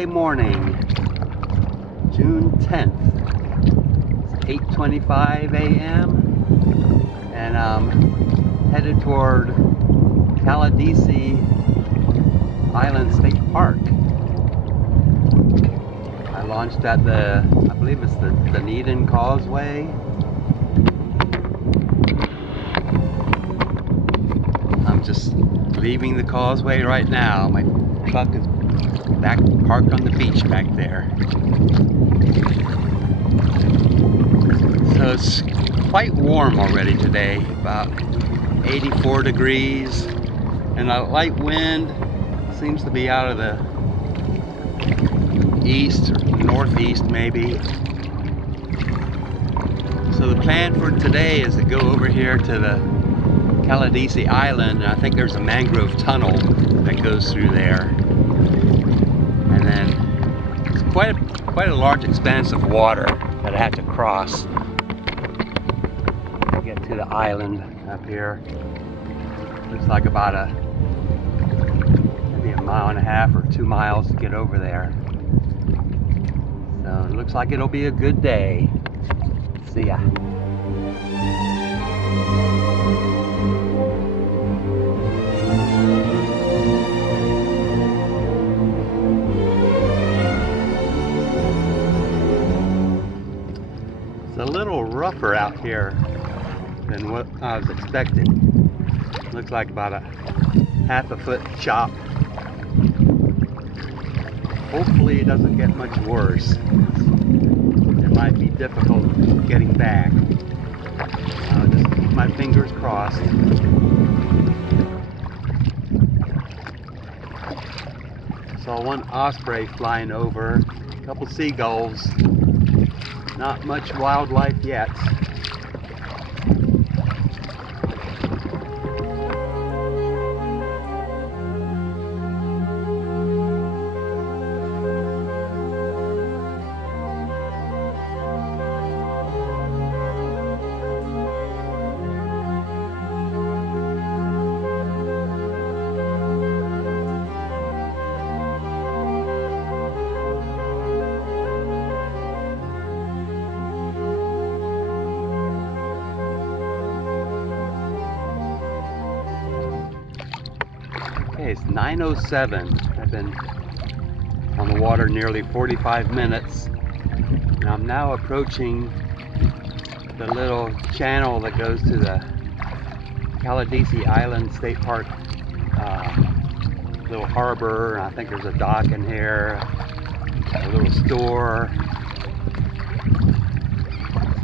Wednesday morning, June 10th. It's 8:25 a.m. and I'm headed toward Caladesi Island State Park. I launched at I believe it's the Dunedin Causeway. I'm just leaving the causeway right now. My truck is parked on the beach back there. So it's quite warm already today, about 84 degrees, and a light wind seems to be out of the east or northeast maybe. So the plan for today is to go over here to the Caladesi Island, and I think there's a mangrove tunnel that goes through there. And then it's quite a large expanse of water that I have to cross to get to the island up here. Looks like about maybe a mile and a half or 2 miles to get over there. So it looks like it'll be a good day. See ya. It's a little rougher out here than what I was expecting. Looks like about a half a foot chop. Hopefully it doesn't get much worse. It might be difficult getting back. Just keep my fingers crossed. Saw one osprey flying over, a couple seagulls. Not much wildlife yet. Okay, it's 9:07. I've been on the water nearly 45 minutes, and I'm now approaching the little channel that goes to the Caladesi Island State Park little harbor. I think there's a dock in here, a little store.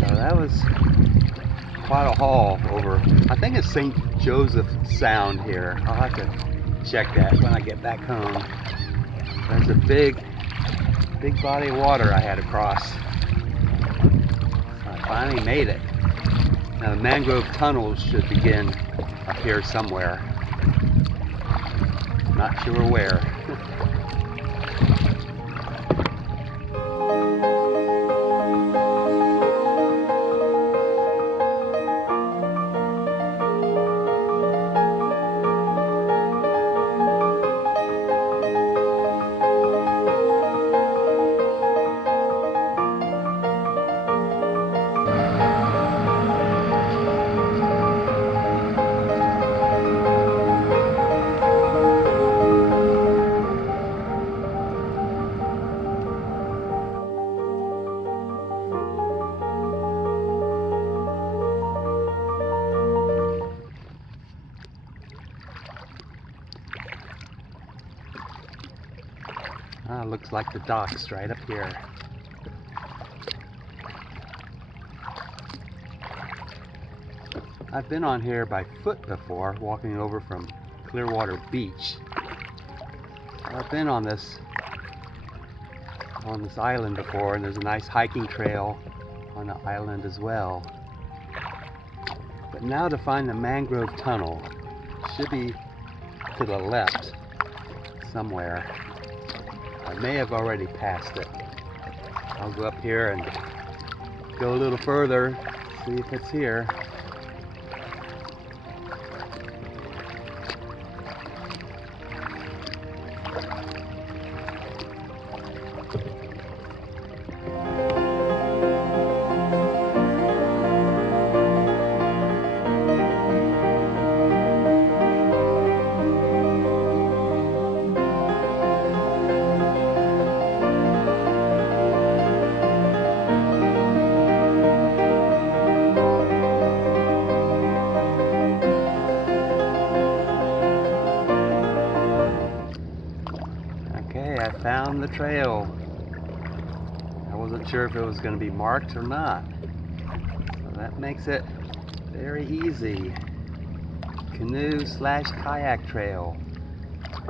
So that was quite a haul over. I think it's St. Joseph Sound here. I'll have to check that when I get back home. There's a big body of water I had to cross. I finally made it. Now the mangrove tunnels should begin up here somewhere. Not sure where. Looks like the dock's right up here. I've been on here by foot before, walking over from Clearwater Beach. I've been on this island before, and there's a nice hiking trail on the island as well. But now to find the mangrove tunnel, should be to the left somewhere. I may have already passed it. I'll go up here and go a little further, see if it's here. the trail. I wasn't sure if it was going to be marked or not. So that makes it very easy. Canoe/kayak trail.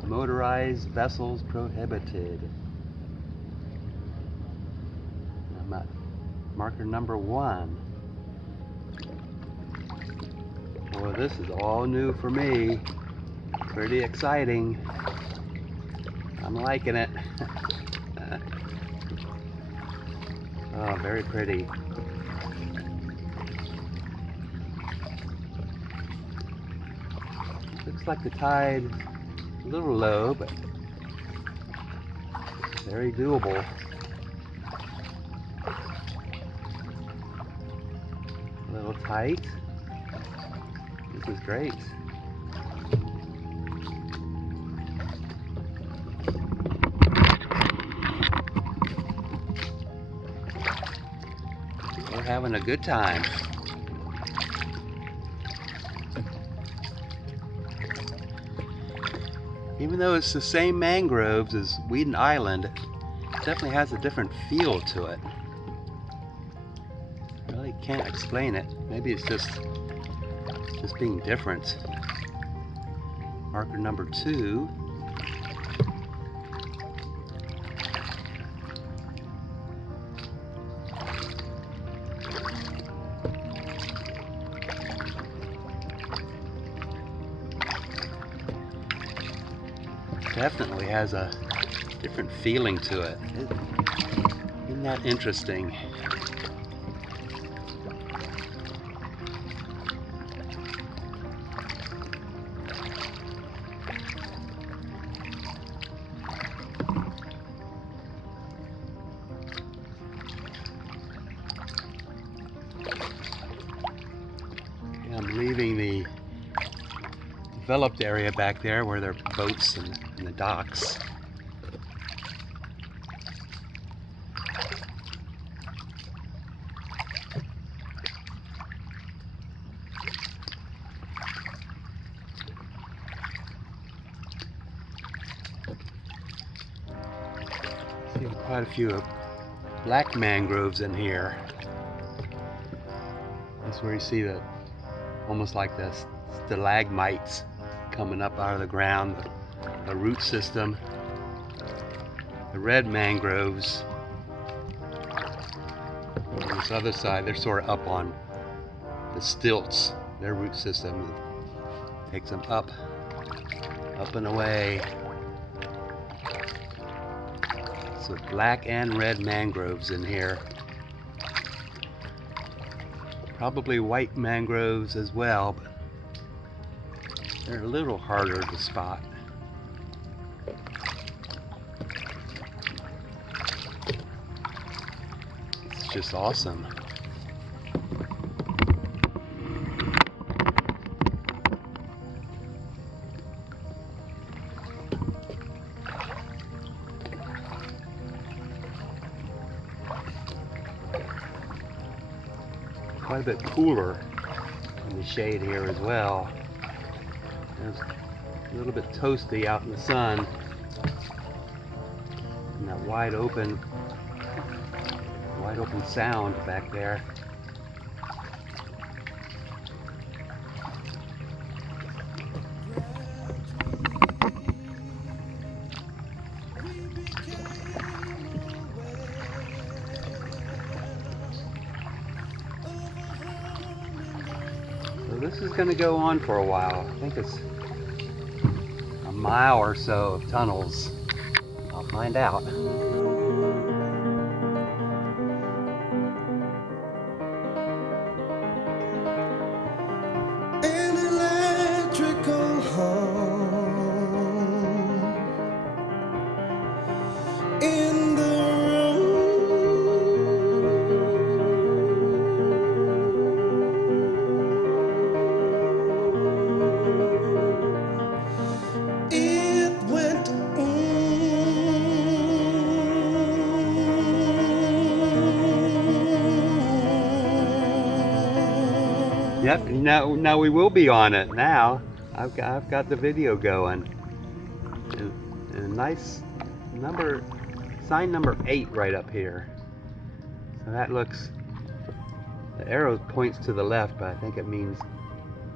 Motorized vessels prohibited. I'm at marker number 1. Well, this is all new for me. Pretty exciting. I'm liking it. Oh, very pretty. Looks like the tide a little low, but very doable. A little tight. This is great. We're having a good time. Even though it's the same mangroves as Weedon Island, it definitely has a different feel to it. I really can't explain it. Maybe it's just being different. Marker number 2. Definitely has a different feeling to it. Isn't that interesting? Okay, I'm leaving the developed area back there where there are boats and the docks. See quite a few black mangroves in here. That's where you see the almost like the stalagmites coming up out of the ground, the root system. The red mangroves on this other side, they're sort of up on the stilts. Their root system takes them up and away. So black and red mangroves in here. Probably white mangroves as well, but they're a little harder to spot. It's just awesome. Quite a bit cooler in the shade here as well. It's a little bit toasty out in the sun. And that wide open sound back there. So this is going to go on for a while. I think it's a mile or so of tunnels. I'll find out. An electrical hum in the Yep, now we will be on it now. I've got the video going. And a nice number sign number 8 right up here. So that looks, the arrow points to the left, but I think it means,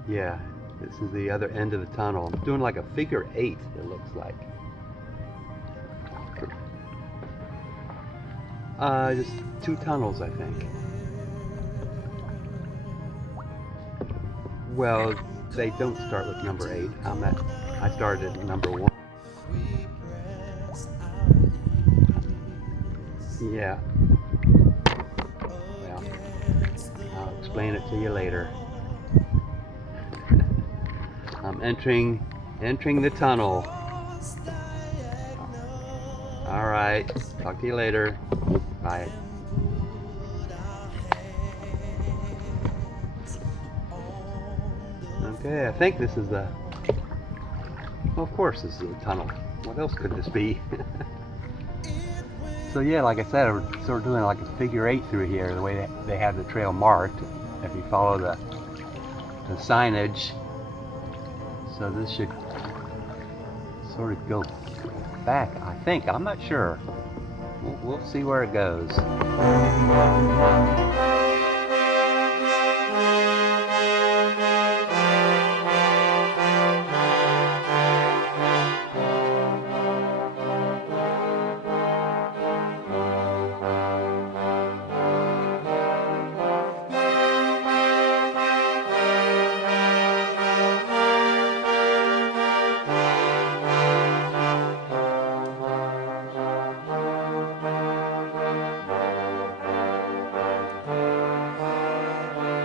yeah, this is the other end of the tunnel. I'm doing like a figure 8, it looks like. Just 2 tunnels, I think. Well, they don't start with number 8. I started at number 1. Yeah. Well, I'll explain it to you later. I'm entering the tunnel. All right. Talk to you later. Bye. Okay, I think this is the, well, of course this is a tunnel. What else could this be? So yeah, like I said, we're sort of doing like a figure 8 through here, the way they have the trail marked. If you follow the signage, so this should sort of go back, I think. I'm not sure. We'll see where it goes.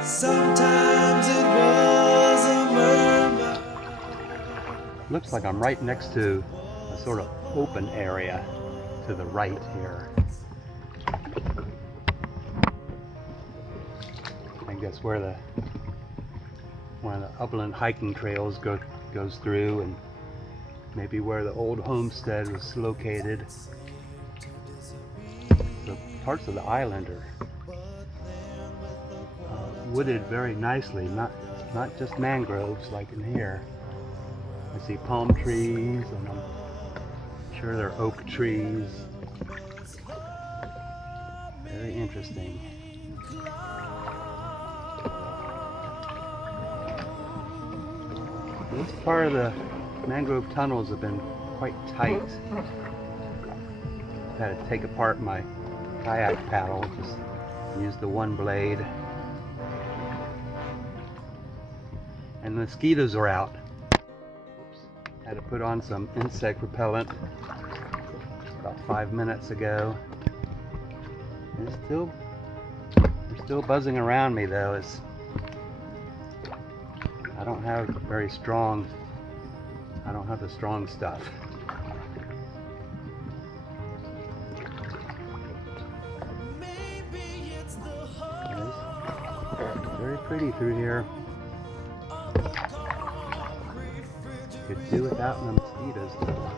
Sometimes it was a murmur. Looks like I'm right next to a sort of open area to the right here. I think that's where one of the upland hiking trails goes through, and maybe where the old homestead was located. The parts of the island are wooded very nicely, not just mangroves like in here. I see palm trees, and I'm sure they're oak trees. Very interesting. This part of the mangrove tunnels have been quite tight. I've had to take apart my kayak paddle, just use the one blade. And the mosquitoes are out. Oops. Had to put on some insect repellent about 5 minutes ago. They're still buzzing around me though. I don't have the strong stuff. It's very pretty through here. Could do without the mosquitoes though.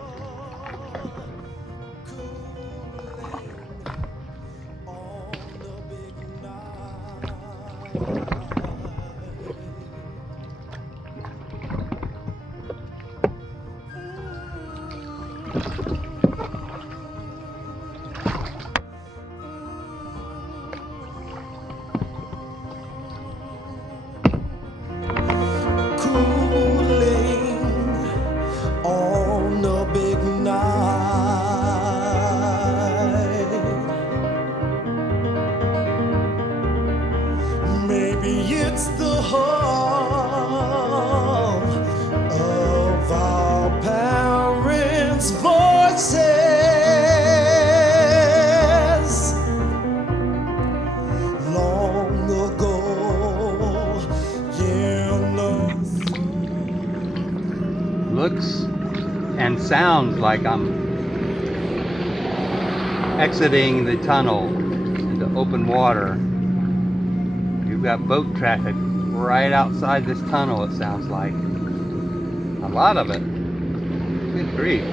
It's the hum of our parents' voices long ago. Looks and sounds like I'm exiting the tunnel into open water. You've got boat traffic right outside this tunnel, it sounds like. A lot of it. Good grief.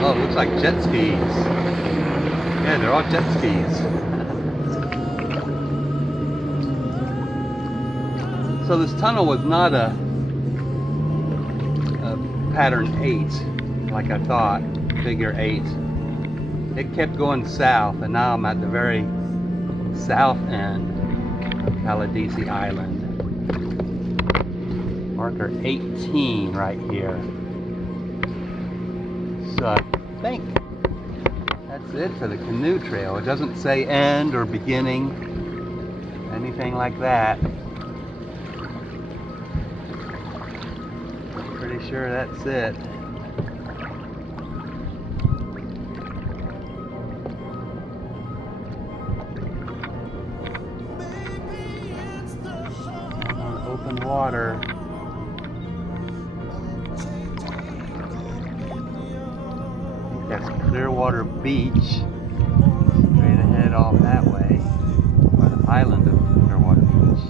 Oh, it looks like jet skis. Yeah, they're all jet skis. So this tunnel was not a pattern 8, like I thought, figure 8. it kept going south, and now I'm at the very south end of Caladesi Island. Marker 18 right here. So I think that's it for the canoe trail. It doesn't say end or beginning, anything like that. Pretty sure that's it. On open water. That's Clearwater Beach, straight ahead off that way, or the island of Clearwater Beach.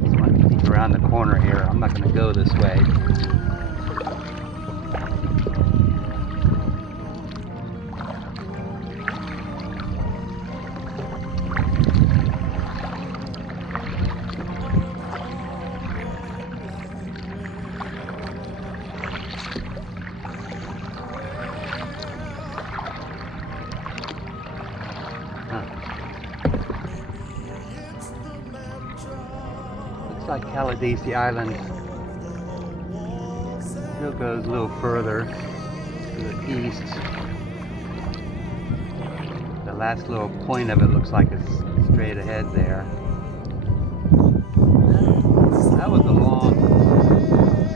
Just want to peek around the corner here. I'm not going to go this way. Looks like Caladesi Island still goes a little further to the east. The last little point of it looks like it's straight ahead there. That was a long,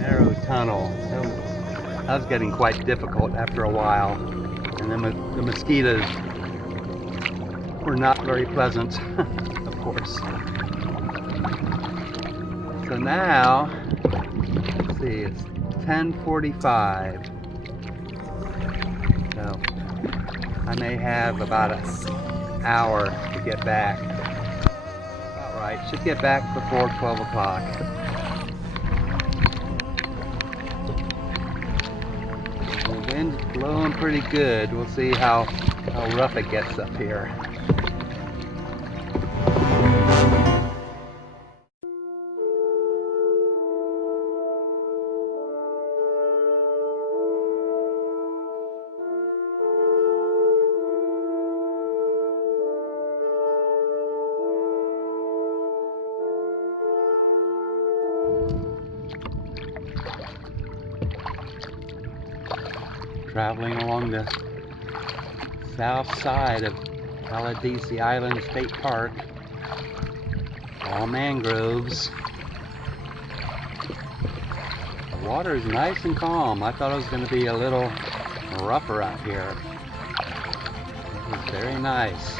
narrow tunnel. That was getting quite difficult after a while. And then the mosquitoes were not very pleasant, of course. So now, let's see, it's 10:45. So I may have about an hour to get back. All right, should get back before 12 o'clock. The wind's blowing pretty good. We'll see how rough it gets up here. Traveling along the south side of Caladesi Island State Park. All mangroves. The water is nice and calm. I thought it was going to be a little rougher out here. It's very nice.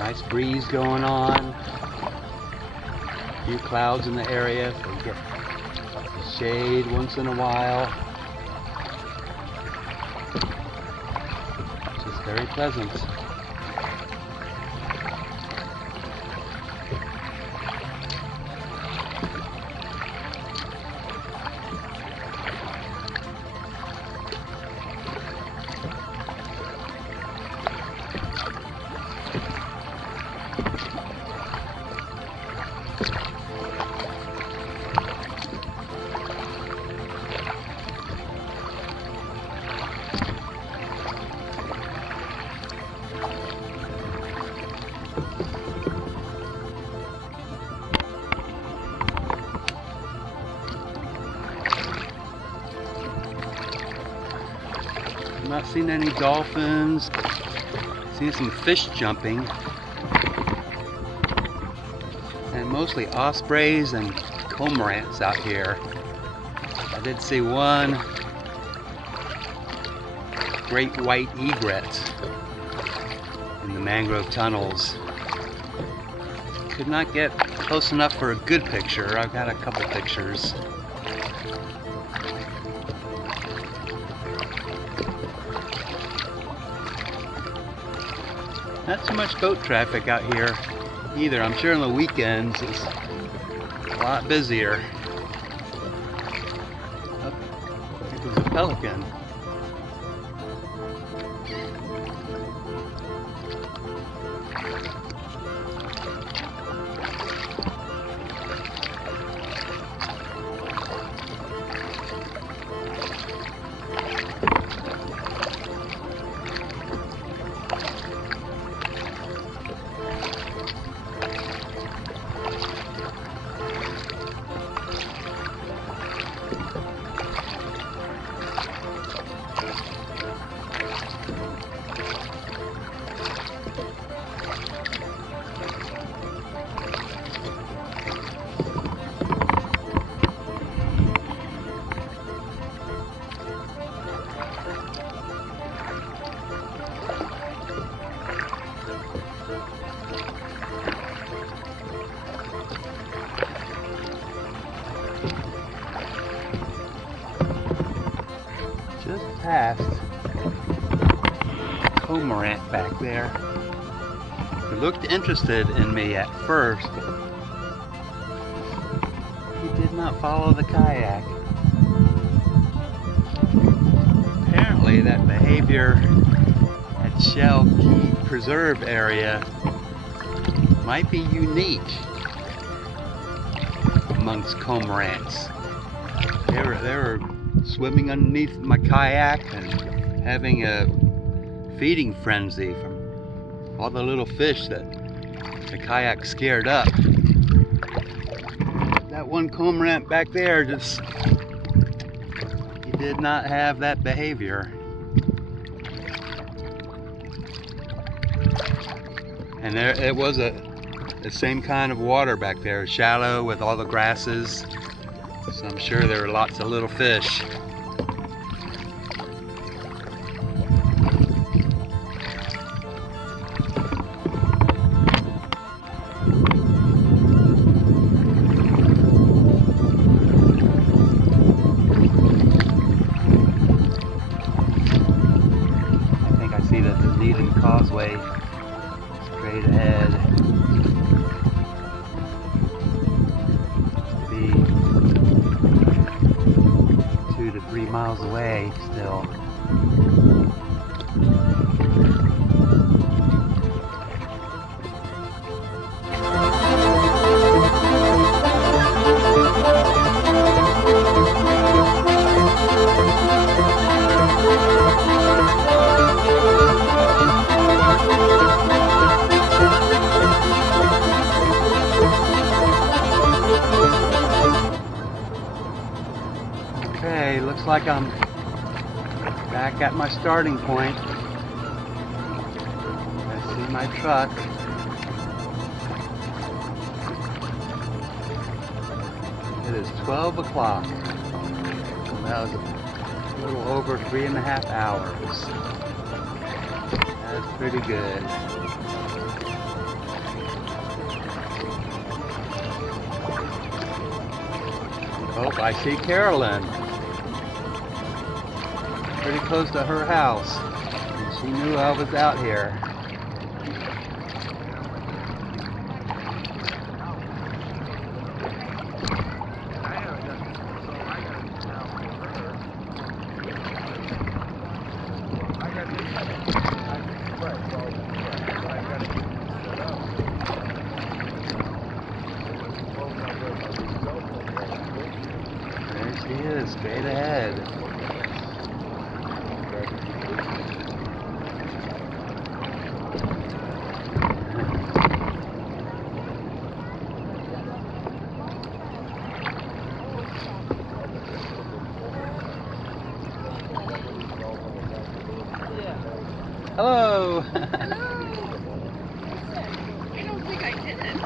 Nice breeze going on. A few clouds in the area, so you get shade once in a while. It's just very pleasant. I'm not seeing any dolphins. Seeing some fish jumping. And mostly ospreys and cormorants out here. I did see one great white egret in the mangrove tunnels. Could not get close enough for a good picture. I've got a couple pictures. Not too much boat traffic out here either. I'm sure on the weekends it's a lot busier. Oh, I think it was a pelican. just past cormorant back there. He looked interested in me at first, but he did not follow the kayak. Apparently that behavior at Shell Key Preserve area might be unique amongst cormorants. They were swimming underneath my kayak and having a feeding frenzy from all the little fish that the kayak scared up. That one cormorant back there he did not have that behavior. And it was the same kind of water back there, shallow with all the grasses. So I'm sure there were lots of little fish. I think I see the Dunedin Causeway straight ahead. Be 2 to 3 miles away still. Okay, looks like I'm back at my starting point. I see my truck. It is 12 o'clock. That was a little over 3.5 hours. That's pretty good. Oh, I see Carolyn. Pretty close to her house. And she knew I was out here. There she is, straight ahead. Hello. Hello. I don't think I did it.